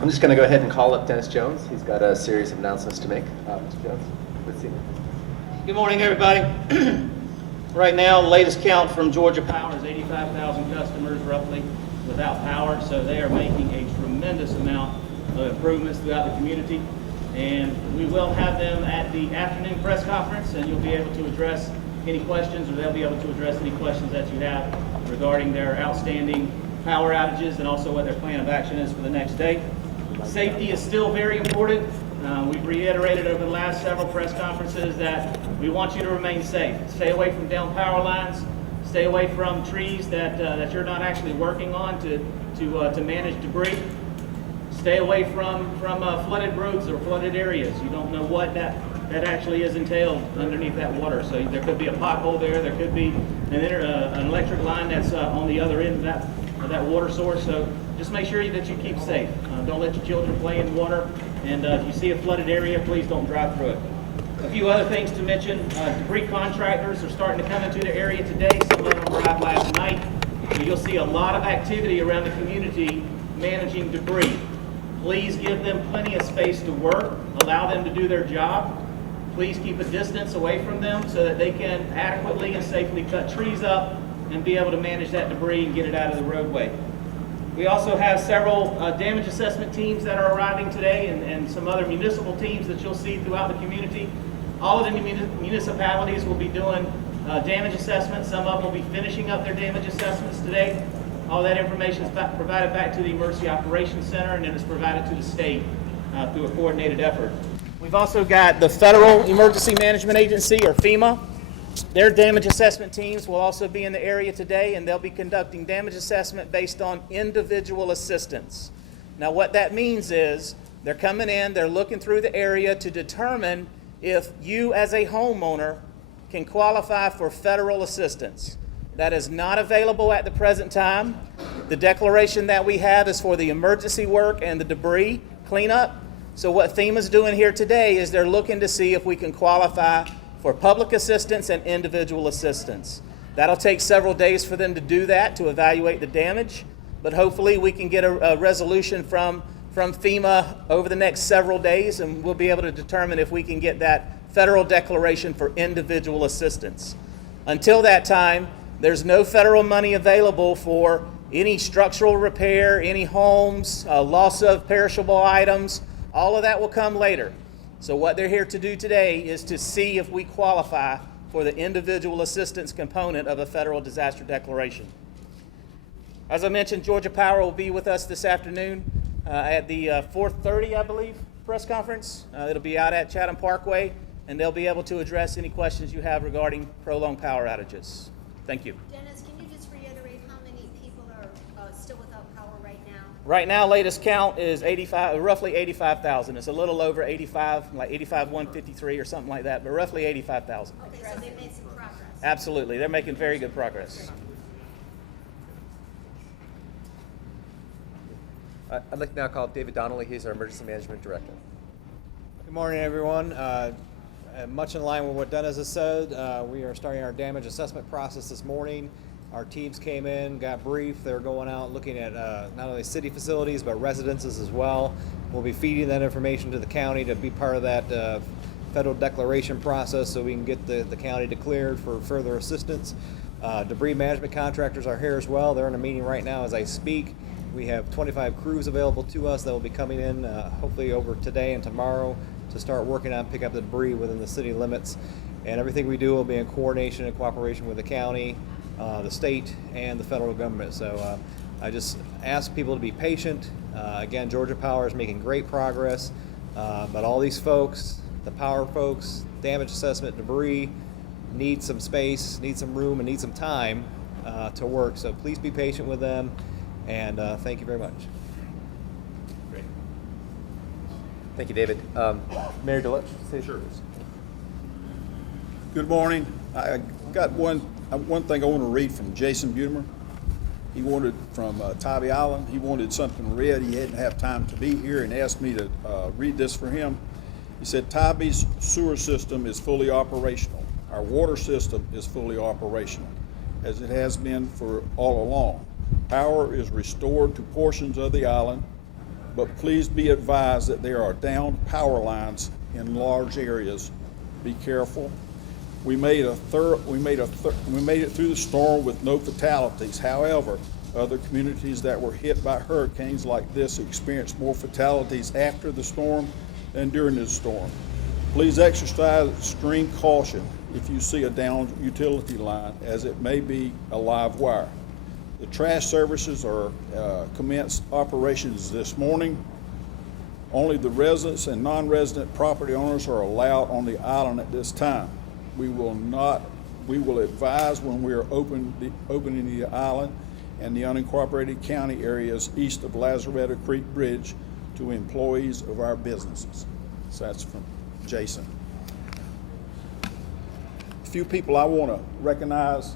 I'm just going to go ahead and call up Dennis Jones. He's got a series of announcements to make. Mr. Jones, let's see. Good morning, everybody. Right now, the latest count from Georgia Power is 85,000 customers roughly without power, so they are making a tremendous amount of improvements throughout the community. And we will have them at the afternoon press conference, and you'll be able to address any questions, or they'll be able to address any questions that you have regarding their outstanding power outages and also what their plan of action is for the next day. Safety is still very important. We've reiterated over the last several press conferences that we want you to remain safe. Stay away from down power lines. Stay away from trees that you're not actually working on to manage debris. Stay away from flooded roads or flooded areas. You don't know what that actually is entailed underneath that water. So there could be a pothole there. There could be an electric line that's on the other end of that water source. So just make sure that you keep safe. Don't let your children play in water. And if you see a flooded area, please don't drive through it. A few other things to mention. Debris contractors are starting to come into the area today. Some of them arrived last night. So you'll see a lot of activity around the community managing debris. Please give them plenty of space to work. Allow them to do their job. Please keep a distance away from them so that they can adequately and safely cut trees up and be able to manage that debris and get it out of the roadway. We also have several damage assessment teams that are arriving today and some other municipal teams that you'll see throughout the community. All of the municipalities will be doing damage assessments. Some of them will be finishing up their damage assessments today. All that information is provided back to the Emergency Operations Center, and then it's provided to the state through a coordinated effort. We've also got the Federal Emergency Management Agency, or FEMA. Their damage assessment teams will also be in the area today, and they'll be conducting damage assessment based on individual assistance. Now what that means is they're coming in, they're looking through the area to determine if you as a homeowner can qualify for federal assistance. That is not available at the present time. The declaration that we have is for the emergency work and the debris cleanup. So what FEMA's doing here today is they're looking to see if we can qualify for public assistance and individual assistance. That'll take several days for them to do that, to evaluate the damage, but hopefully we can get a resolution from FEMA over the next several days, and we'll be able to determine if we can get that federal declaration for individual assistance. Until that time, there's no federal money available for any structural repair, any homes, loss of perishable items. All of that will come later. So what they're here to do today is to see if we qualify for the individual assistance component of a federal disaster declaration. As I mentioned, Georgia Power will be with us this afternoon at the 4:30, I believe, press conference. It'll be out at Chatham Parkway, and they'll be able to address any questions you have regarding prolonged power outages. Thank you. Dennis, can you just reiterate how many people are still without power right now? Right now, latest count is roughly 85,000. It's a little over 85, like 85,153 or something like that, but roughly 85,000. Okay, so they made some progress. Absolutely, they're making very good progress. I'd like to now call up David Donnelly. He's our Emergency Management Director. Good morning, everyone. Much in line with what Dennis has said, we are starting our damage assessment process this morning. Our teams came in, got briefed. They're going out looking at not only city facilities, but residences as well. We'll be feeding that information to the county to be part of that federal declaration process so we can get the county declared for further assistance. Debris management contractors are here as well. They're in a meeting right now as I speak. We have 25 crews available to us that will be coming in hopefully over today and tomorrow to start working on picking up the debris within the city limits. And everything we do will be in coordination and cooperation with the county, the state, and the federal government. So I just ask people to be patient. Again, Georgia Power is making great progress, but all these folks, the power folks, damage assessment, debris, need some space, need some room, and need some time to work. So please be patient with them, and thank you very much. Great. Thank you, David. Mayor DeLoach, say Sure. Good morning. I got one thing I want to read from Jason Butemer. He wanted from Tybee Island. He wanted something read. He hadn't had time to be here and asked me to read this for him. He said, Tybee's sewer system is fully operational. Our water system is fully operational, as it has been for all along. Power is restored to portions of the island, but please be advised that there are downed power lines in large areas. Be careful. We made it through the storm with no fatalities. However, other communities that were hit by hurricanes like this experienced more fatalities after the storm than during the storm. Please exercise extreme caution if you see a downed utility line, as it may be a live wire. The trash services are commenced operations this morning. Only the residents and non-resident property owners are allowed on the island at this time. We will advise when we are opening the island and the unincorporated county areas east of Lazaretto Creek Bridge to employees of our businesses. So that's from Jason. A few people I want to recognize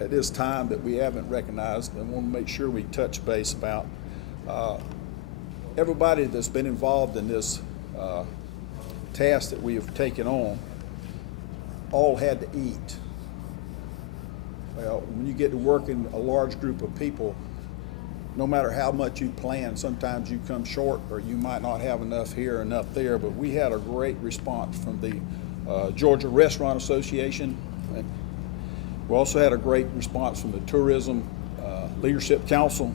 at this time that we haven't recognized and want to make sure we touch base about. Everybody that's been involved in this task that we have taken on all had to eat. Well, when you get to work in a large group of people, no matter how much you plan, sometimes you come short or you might not have enough here, enough there, but we had a great response from the Georgia Restaurant Association. We also had a great response from the Tourism Leadership Council.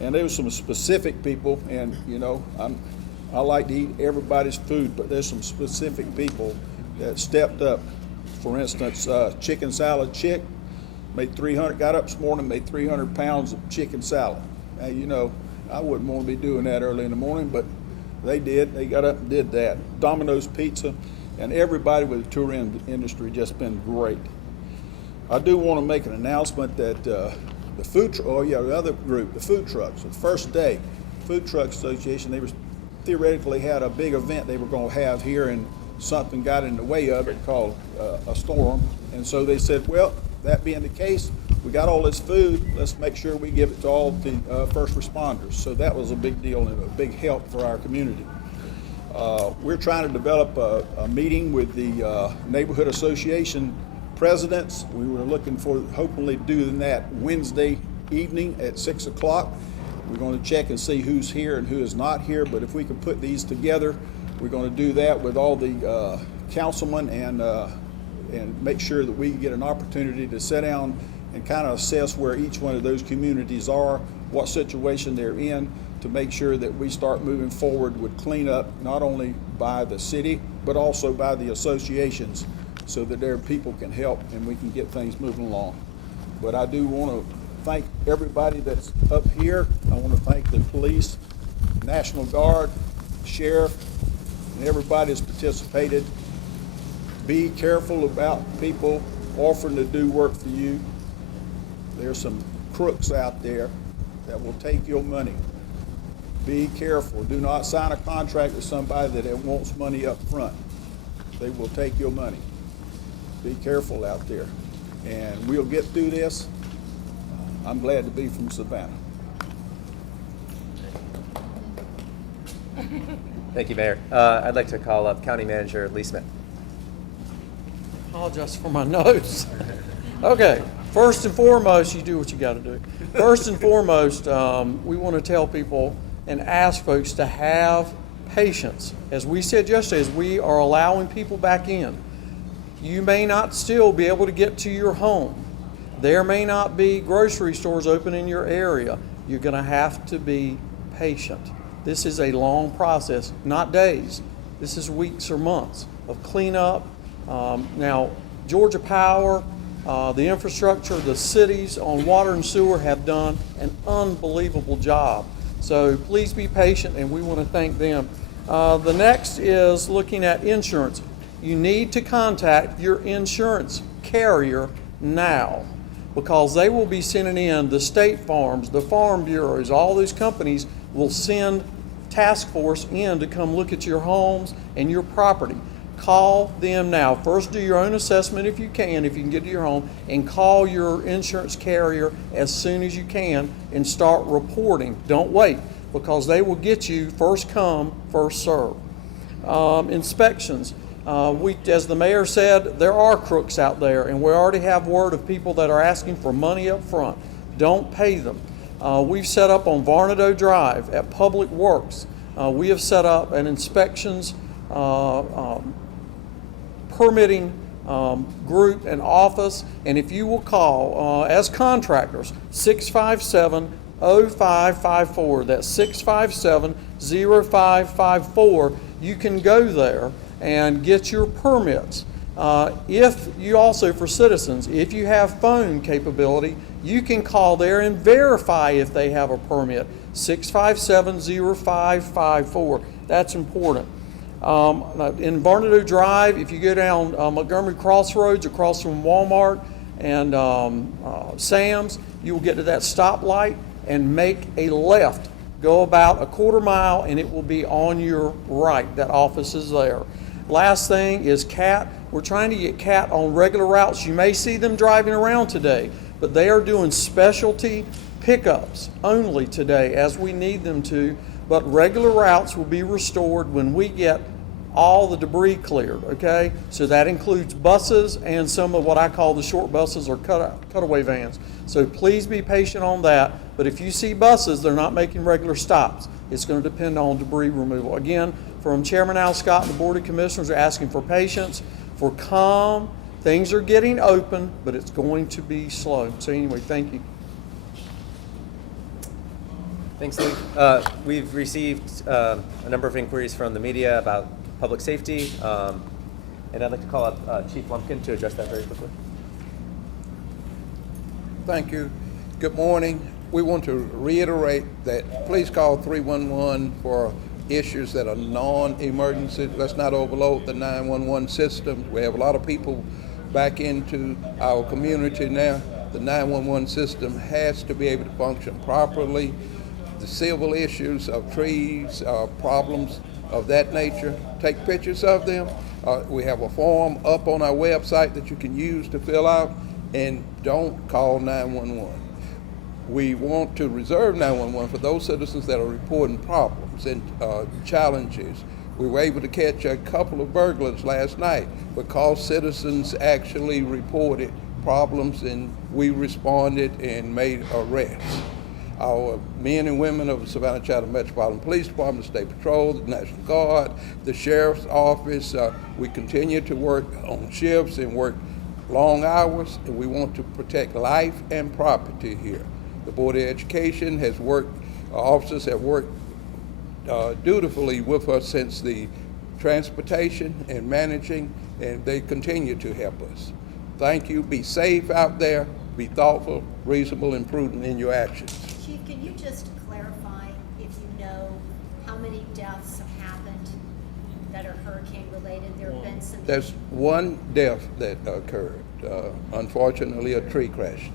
And there was some specific people, and you know, I like to eat everybody's food, but there's some specific people that stepped up. For instance, Chicken Salad Chick got up this morning, made 300 pounds of chicken salad. Now, you know, I wouldn't want to be doing that early in the morning, but they did. They got up and did that. Domino's Pizza, and everybody with the tourism industry just been great. I do want to make an announcement that the other group, the food trucks, the first day, Food Truck Association, they theoretically had a big event they were going to have here, and something got in the way of it called a storm. And so they said, well, that being the case, we got all this food, let's make sure we give it to all the first responders. So that was a big deal and a big help for our community. We're trying to develop a meeting with the neighborhood association presidents. We were looking for hopefully doing that Wednesday evening at 6 o'clock. We're going to check and see who's here and who is not here, but if we can put these together, we're going to do that with all the councilmen and make sure that we get an opportunity to sit down and kind of assess where each one of those communities are, what situation they're in, to make sure that we start moving forward with cleanup, not only by the city, but also by the associations, so that their people can help and we can get things moving along. But I do want to thank everybody that's up here. I want to thank the police, National Guard, sheriff, and everybody that's participated. Be careful about people offering to do work for you. There's some crooks out there that will take your money. Be careful. Do not sign a contract with somebody that wants money up front. They will take your money. Be careful out there. And we'll get through this. I'm glad to be from Savannah. Thank you, Mayor. I'd like to call up County Manager Lee Smith. Apologize for my notes. Okay, first and foremost, you do what you got to do. First and foremost, we want to tell people and ask folks to have patience. As we said yesterday, as we are allowing people back in, you may not still be able to get to your home. There may not be grocery stores open in your area. You're going to have to be patient. This is a long process, not days. This is weeks or months of cleanup. Now, Georgia Power, the infrastructure, the cities on water and sewer have done an unbelievable job. So please be patient, and we want to thank them. The next is looking at insurance. You need to contact your insurance carrier now, because they will be sending in the state farms, the farm bureaus, all these companies will send task force in to come look at your homes and your property. Call them now. First, do your own assessment if you can get to your home, and call your insurance carrier as soon as you can and start reporting. Don't wait, because they will get you first come, first serve. Inspections. As the mayor said, there are crooks out there, and we already have word of people that are asking for money up front. Don't pay them. We've set up on Varnado Drive at Public Works. We have set up an inspections permitting group and office, and if you will call as contractors 657-0554, that's 657-0554, you can go there and get your permits. If you also, for citizens, if you have phone capability, you can call there and verify if they have a permit, 657-0554. That's important. In Varnado Drive, if you go down Montgomery Crossroads across from Walmart and Sam's, you will get to that stoplight and make a left. Go about a quarter mile and it will be on your right. That office is there. Last thing is CAT. We're trying to get CAT on regular routes. You may see them driving around today, but they are doing specialty pickups only today as we need them to. But regular routes will be restored when we get all the debris cleared, okay? So that includes buses and some of what I call the short buses or cutaway vans. So please be patient on that. But if you see buses, they're not making regular stops. It's going to depend on debris removal. Again, from Chairman Al Scott and the Board of Commissioners are asking for patience, for calm. Things are getting open, but it's going to be slow. So anyway, thank you. Thanks, Lee. We've received a number of inquiries from the media about public safety, and I'd like to call up Chief Lumpkin to address that very quickly. Thank you. Good morning. We want to reiterate that please call 311 for issues that are non-emergency. Let's not overload the 911 system. We have a lot of people back into our community now. The 911 system has to be able to function properly. The civil issues of trees, problems of that nature, take pictures of them. We have a form up on our website that you can use to fill out, and don't call 911. We want to reserve 911 for those citizens that are reporting problems and challenges. We were able to catch a couple of burglars last night because citizens actually reported problems and we responded and made arrests. Our men and women of the Savannah CHATHAM Metropolitan Police Department, the State Patrol, the National Guard, the Sheriff's Office, we continue to work on shifts and work long hours, and we want to protect life and property here. The Board of Education has worked, officers have worked dutifully with us since the transportation and managing, and they continue to help us. Thank you. Be safe out there. Be thoughtful, reasonable, and prudent in your actions. Chief, can you just clarify if you know how many deaths have happened that are hurricane related? There have been some. There's one death that occurred. Unfortunately, a tree crashed.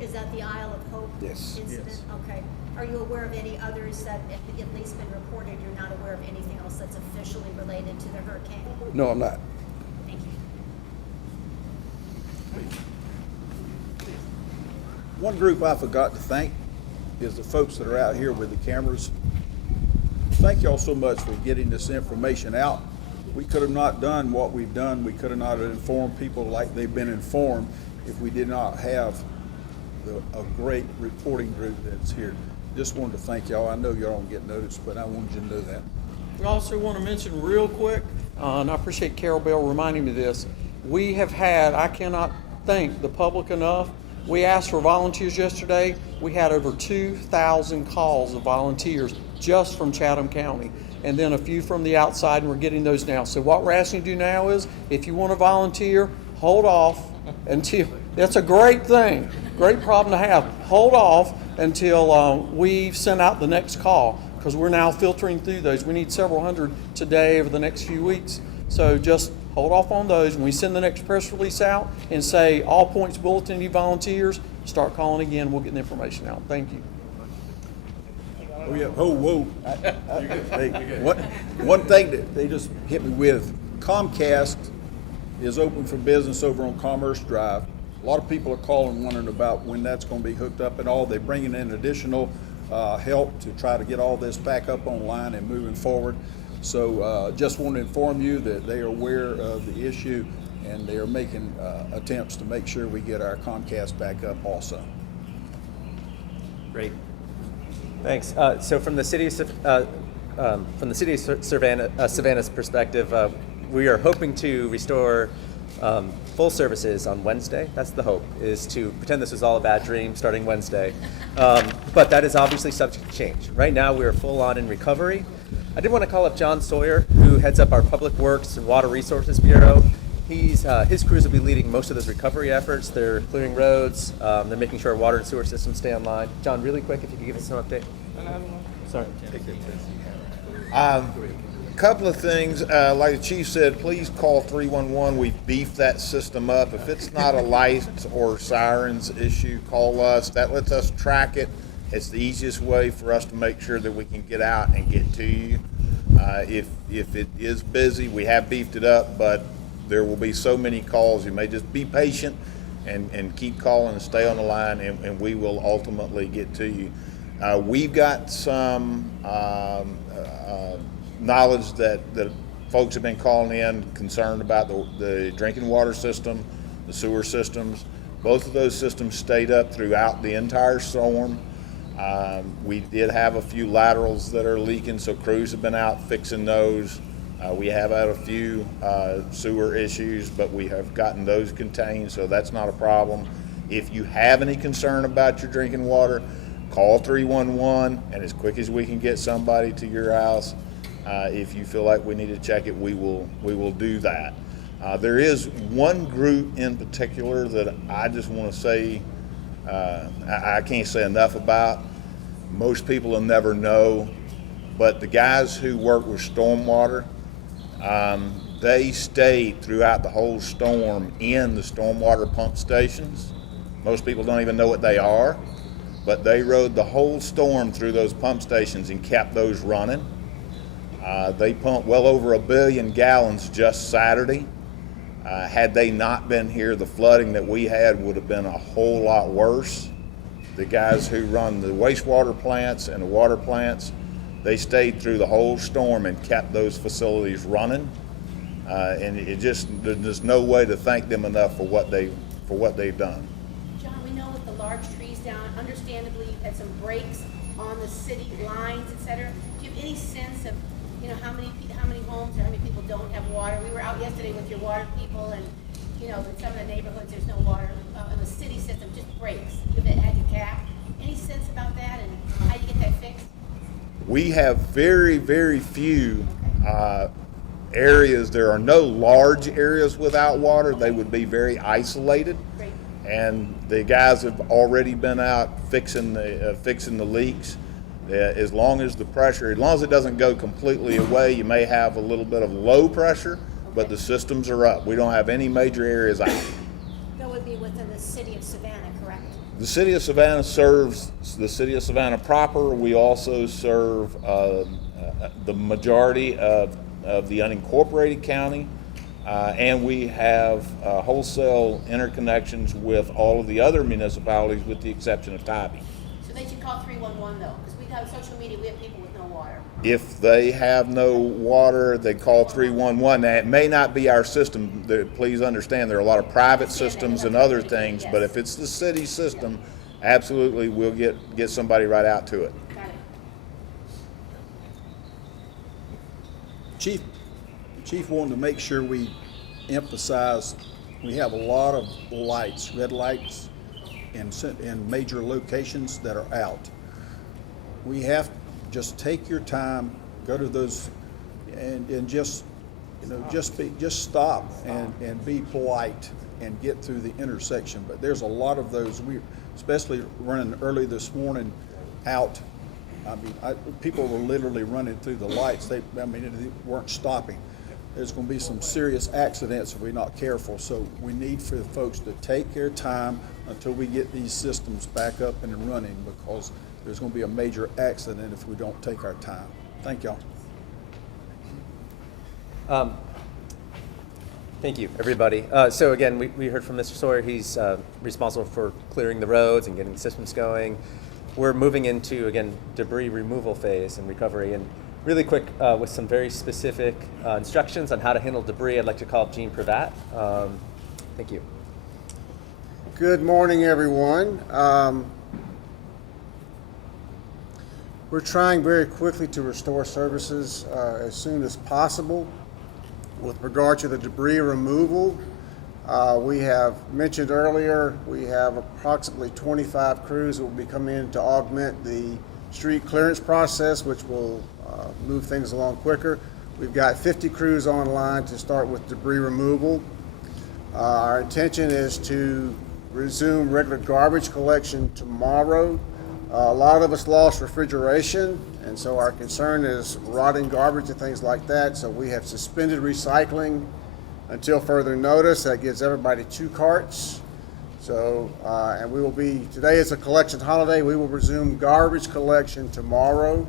Is that the Isle of Hope Yes. incident? Yes. Okay. Are you aware of any others that have at least been reported? You're not aware of anything else that's officially related to the hurricane? No, I'm not. Thank you. One group I forgot to thank is the folks that are out here with the cameras. Thank y'all so much for getting this information out. We could have not done what we've done. We could have not informed people like they've been informed if we did not have a great reporting group that's here. Just wanted to thank y'all. I know y'all don't get noticed, but I wanted you to know that. We also want to mention real quick, and I appreciate Carol Bell reminding me of this, we have had, I cannot thank the public enough. We asked for volunteers yesterday. We had over 2,000 calls of volunteers just from Chatham County, and then a few from the outside, and we're getting those now. So what we're asking you to do now is, if you want to volunteer, hold off until, that's a great thing, great problem to have. Hold off until we send out the next call, because we're now filtering through those. We need several hundred today over the next few weeks. So just hold off on those. When we send the next press release out and say all points bulletin need volunteers, start calling again. We'll get the information out. Thank you. Oh yeah, whoa. Hey, one thing that they just hit me with, Comcast is open for business over on Commerce Drive. A lot of people are calling wondering about when that's going to be hooked up and all. They're bringing in additional help to try to get all this back up online and moving forward. So just want to inform you that they are aware of the issue and they are making attempts to make sure we get our Comcast back up also. Great. Thanks. So from the city of Savannah's perspective, we are hoping to restore full services on Wednesday. That's the hope, is to pretend this was all a bad dream starting Wednesday. But that is obviously subject to change. Right now, we are full on in recovery. I did want to call up John Sawyer, who heads up our Public Works and Water Resources Bureau. His crews will be leading most of those recovery efforts. They're clearing roads. They're making sure our water and sewer systems stay online. John, really quick, if you could give us an update. Sorry. Couple of things, like the chief said, please call 311. We've beefed that system up. If it's not a lights or sirens issue, call us. That lets us track it. It's the easiest way for us to make sure that we can get out and get to you. If it is busy, we have beefed it up, but there will be so many calls. You may just be patient and keep calling and stay on the line, and we will ultimately get to you. We've got some knowledge that folks have been calling in concerned about the drinking water system, the sewer systems. Both of those systems stayed up throughout the entire storm. We did have a few laterals that are leaking, so crews have been out fixing those. We have had a few sewer issues, but we have gotten those contained, so that's not a problem. If you have any concern about your drinking water, call 311, and as quick as we can get somebody to your house, if you feel like we need to check it, we will do that. There is one group in particular that I just want to say I can't say enough about. Most people will never know, but the guys who work with stormwater, they stayed throughout the whole storm in the stormwater pump stations. Most people don't even know what they are, but they rode the whole storm through those pump stations and kept those running. They pumped well over 1 billion gallons just Saturday. Had they not been here, the flooding that we had would have been a whole lot worse. The guys who run the wastewater plants and the water plants, they stayed through the whole storm and kept those facilities running. And there's no way to thank them enough for what they've done. John, we know with the large trees down, understandably, you've had some breaks on the city lines, et cetera. Do you have any sense of, how many homes or how many people don't have water? We were out yesterday with your water people, and in some of the neighborhoods there's no water in the city system, just breaks. You've had your cap. Any sense about that and how you get that fixed? We have very, very few areas. There are no large areas without water. They would be very isolated. Great. And the guys have already been out fixing the leaks. As long as it doesn't go completely away, you may have a little bit of low pressure, but the systems are up. We don't have any major areas out. That would be within the city of Savannah, correct? The city of Savannah serves the city of Savannah proper. We also serve the majority of the unincorporated county, and we have wholesale interconnections with all of the other municipalities with the exception of Tybee. So they should call 311 though, because we have social media, we have people with no water. If they have no water, they call 311. Now, it may not be our system. Please understand, there are a lot of private systems and other things, but if it's the city system, absolutely, we'll get somebody right out to it. Got it. Chief wanted to make sure we emphasize, we have a lot of lights, red lights, in major locations that are out. We have to just take your time, go to those, and just stop and be polite and get through the intersection. But there's a lot of those. We, especially running early this morning, out. People were literally running through the lights. They weren't stopping. There's going to be some serious accidents if we're not careful. So we need for the folks to take their time until we get these systems back up and running, because there's going to be a major accident if we don't take our time. Thank y'all. Thank you, everybody. So again, we heard from Mr. Sawyer. He's responsible for clearing the roads and getting systems going. We're moving into, again, debris removal phase and recovery. And really quick, with some very specific instructions on how to handle debris, I'd like to call up Gene PREVATT. Thank you. Good morning, everyone. We're trying very quickly to restore services as soon as possible. With regard to the debris removal, we have mentioned earlier, we have approximately 25 crews that will be coming in to augment the street clearance process, which will move things along quicker. We've got 50 crews online to start with debris removal. Our intention is to resume regular garbage collection tomorrow. A lot of us lost refrigeration, and so our concern is rotting garbage and things like that. So we have suspended recycling until further notice. That gives everybody 2 carts. So, and we will be, today is a collection holiday. We will resume garbage collection tomorrow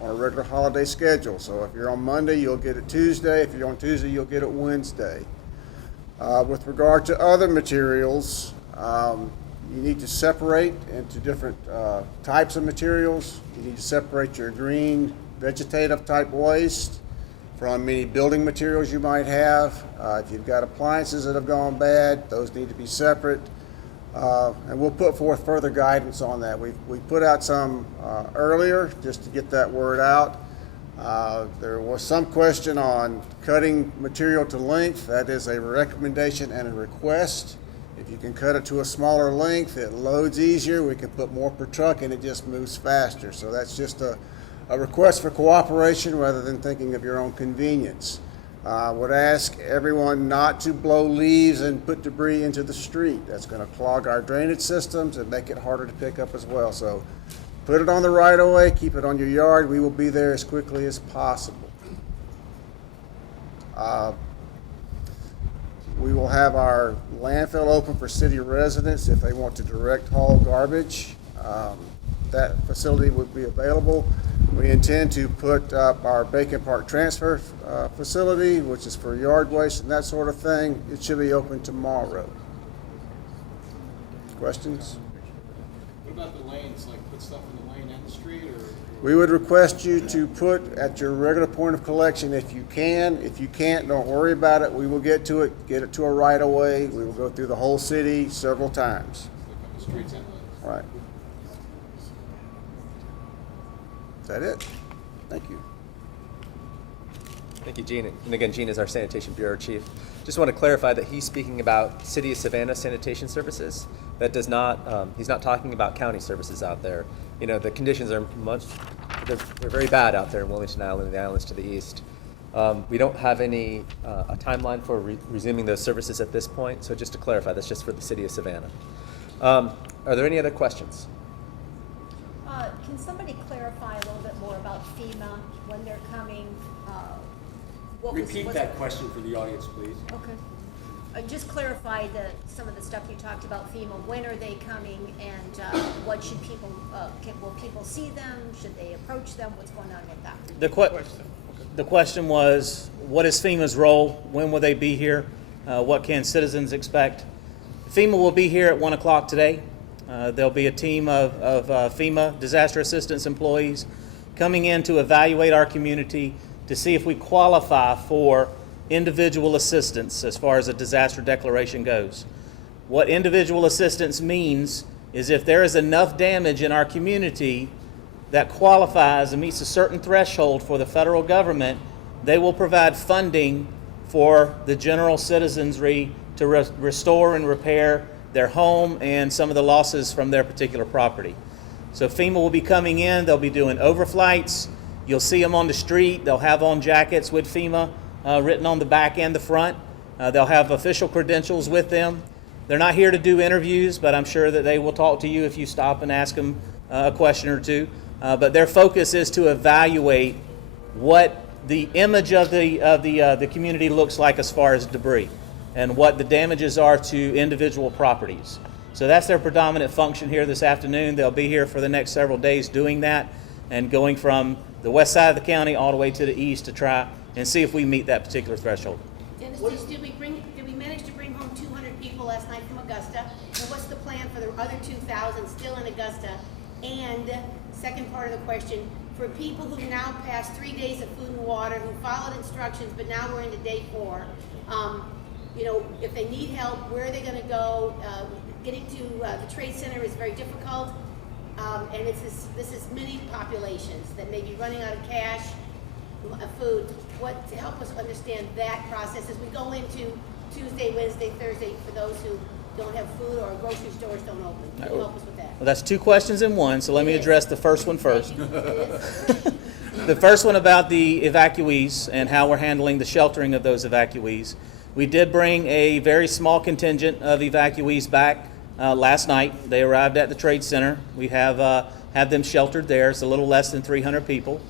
on a regular holiday schedule. So if you're on Monday, you'll get it Tuesday. If you're on Tuesday, you'll get it Wednesday. With regard to other materials, you need to separate into different types of materials. You need to separate your green vegetative type waste from any building materials you might have. If you've got appliances that have gone bad, those need to be separate. And we'll put forth further guidance on that. We put out some earlier just to get that word out. There was some question on cutting material to length. That is a recommendation and a request. If you can cut it to a smaller length, it loads easier, we can put more per truck and it just moves faster. So that's just a request for cooperation rather than thinking of your own convenience. I would ask everyone not to blow leaves and put debris into the street. That's going to clog our drainage systems and make it harder to pick up as well. So put it on the right of way, keep it on your yard. We will be there as quickly as possible. We will have our landfill open for city residents if they want to direct haul garbage. That facility would be available. We intend to put up our Bacon Park transfer facility, which is for yard waste and that sort of thing. It should be open tomorrow. Questions? What about the lanes, like put stuff in the lane and the street, or? We would request you to put at your regular point of collection if you can. If you can't, don't worry about it. We will get to it, get it to a right of way. We will go through the whole city several times. The streets and lanes? Right. Is that it? Thank you. Thank you, Gene. And again, Gene is our Sanitation Bureau Chief. Just want to clarify that he's speaking about City of Savannah sanitation services. That does not, he's not talking about county services out there. You know, the conditions are they're very bad out there in Wilmington Island and the islands to the east. We don't have a timeline for resuming those services at this point. So just to clarify, that's just for the City of Savannah. Are there any other questions? Can somebody clarify a little bit more about FEMA, when they're coming? Repeat that question for the audience, please. Okay. Just clarify some of the stuff you talked about FEMA. When are they coming, and what should people, will people see them? Should they approach them? What's going on with that? The question was, what is FEMA's role? When will they be here? What can citizens expect? FEMA will be here at 1 o'clock today. There'll be a team of FEMA disaster assistance employees coming in to evaluate our community to see if we qualify for individual assistance as far as a disaster declaration goes. What individual assistance means is if there is enough damage in our community that qualifies and meets a certain threshold for the federal government, they will provide funding for the general citizenry to restore and repair their home and some of the losses from their particular property. So FEMA will be coming in, they'll be doing overflights. You'll see them on the street. They'll have on jackets with FEMA written on the back and the front. They'll have official credentials with them. They're not here to do interviews, but I'm sure that they will talk to you if you stop and ask them a question or two. But their focus is to evaluate what the image of the community looks like as far as debris and what the damages are to individual properties. So that's their predominant function here this afternoon. They'll be here for the next several days doing that and going from the west side of the county all the way to the east to try and see if we meet that particular threshold. Dennis, did we manage to bring home 200 people last night from Augusta? And what's the plan for the other 2,000 still in Augusta? And second part of the question, for people who now passed 3 days of food and water, who followed instructions, but now we're into day 4, you know, if they need help, where are they going to go? Getting to the Trade Center is very difficult. And this is many populations that may be running out of cash, food. To help us understand that process as we go into Tuesday, Wednesday, Thursday, for those who don't have food or grocery stores don't open. Can you help us with that? Well, that's two questions in one, so let me It is. address the first one first. It is. The first one about the evacuees and how we're handling the sheltering of those evacuees. We did bring a very small contingent of evacuees back last night. They arrived at the Trade Center. We have them sheltered there. It's a little less than 300 people.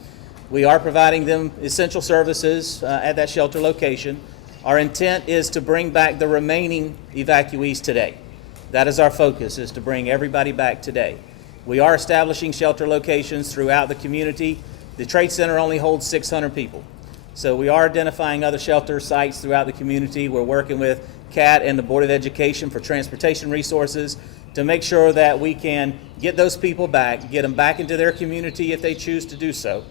We are providing them essential services at that shelter location. Our intent is to bring back the remaining evacuees today. That is our focus, is to bring everybody back today. We are establishing shelter locations throughout the community. The Trade Center only holds 600 people. So we are identifying other shelter sites throughout the community. We're working with CAT and the Board of Education for transportation resources to make sure that we can get those people back, get them back into their community if they choose to do so,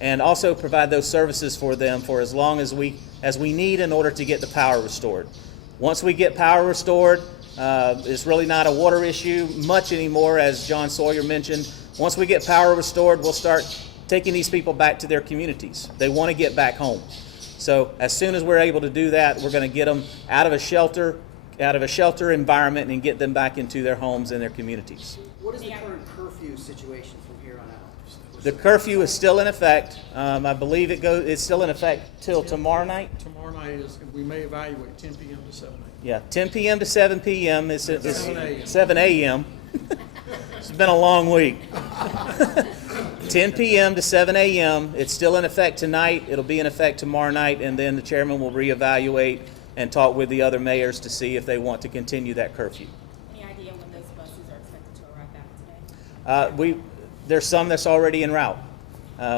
and also provide those services for them for as long as we need in order to get the power restored. Once we get power restored, it's really not a water issue much anymore, as John Sawyer mentioned. Once we get power restored, we'll start taking these people back to their communities. They want to get back home. So as soon as we're able to do that, we're going to get them out of a shelter environment and get them back into their homes and their communities. What is the current curfew situation from here on out? The curfew is still in effect. I believe it's still in effect till tomorrow night. Tomorrow night we may evaluate 10 p.m. to 7 a.m. Yeah, 10 p.m. to 7 p.m. It's 7 a.m. 7 a.m. It's been a long week. 10 p.m. to 7 a.m. It's still in effect tonight. It'll be in effect tomorrow night, and then the chairman will reevaluate and talk with the other mayors to see if they want to continue that curfew. Any idea when those buses are expected to arrive back today? There's some that's already en route.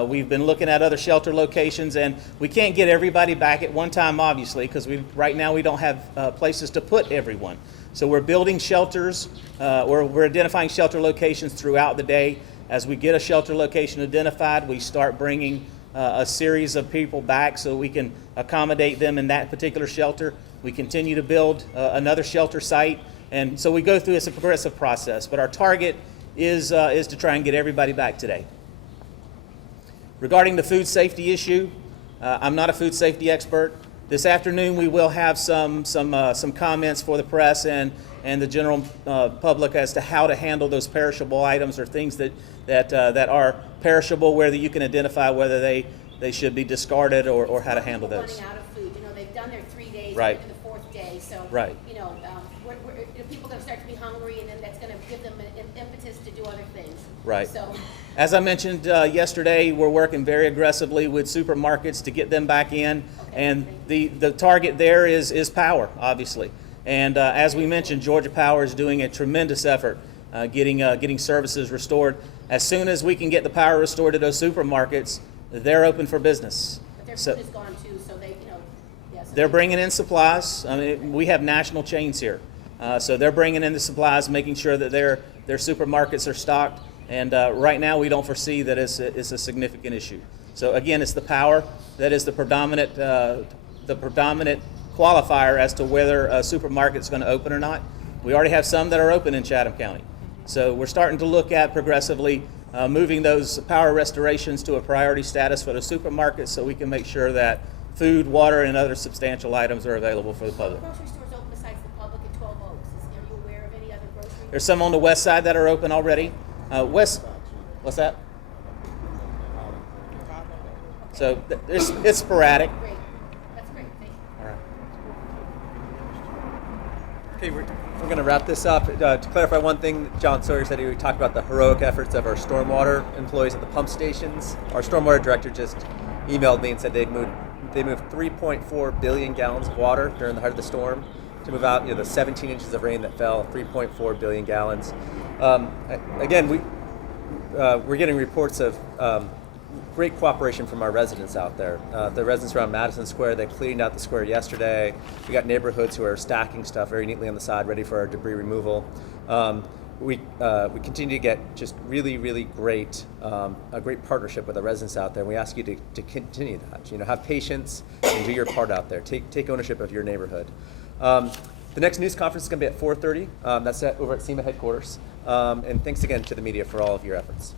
We've been looking at other shelter locations, and we can't get everybody back at one time, obviously, because right now we don't have places to put everyone. So we're building shelters, or we're identifying shelter locations throughout the day. As we get a shelter location identified, we start bringing a series of people back so we can accommodate them in that particular shelter. We continue to build another shelter site, and so we go through a progressive process. But our target is to try and get everybody back today. Regarding the food safety issue, I'm not a food safety expert. This afternoon we will have some comments for the press and the general public as to how to handle those perishable items or things that are perishable, whether you can identify whether they should be discarded or how to handle those. Running out of food, they've done their 3 days, Right. into the fourth day, so Right. People are going to start to be hungry, and then that's going to give them an impetus to do other things. Right. So, As I mentioned yesterday, we're working very aggressively with supermarkets to get them back in, and the target there is power, obviously. And as we mentioned, Georgia Power is doing a tremendous effort getting services restored. As soon as we can get the power restored to those supermarkets, they're open for business. but their So food is gone too, so they, so they're bringing in supplies. I mean, we have national chains here, so they're bringing in the supplies, making sure that their supermarkets are stocked. And right now, we don't foresee that it's a significant issue. So again, it's the power that is the predominant qualifier as to whether a supermarket's going to open or not. We already have some that are open in Chatham County. So we're starting to look at progressively moving those power restorations to a priority status for the supermarkets so we can make sure that food, water, and other substantial items are available for the public. grocery stores open besides the public at 12 Oaks. Are you aware of any other grocery? There's some on the west side that are open already. What's that? So it's sporadic. Great. That's great. Thank you. All right. Okay, we're going to wrap this up. To clarify one thing, John Sawyer said he talked about the heroic efforts of our stormwater employees at the pump stations. Our stormwater director just emailed me and said they moved 3.4 billion gallons of water during the height of the storm to move out the 17 inches of rain that fell, 3.4 billion gallons. Again, we're getting reports of great cooperation from our residents out there. The residents around Madison Square, they cleaned out the square yesterday. We got neighborhoods who are stacking stuff very neatly on the side, ready for our debris removal. We continue to get just really, really great, a great partnership with the residents out there. And we ask you to continue that. Have patience and do your part out there. Take ownership of your neighborhood. The next news conference is going to be at 4:30. That's over at CEMA headquarters. And thanks again to the media for all of your efforts.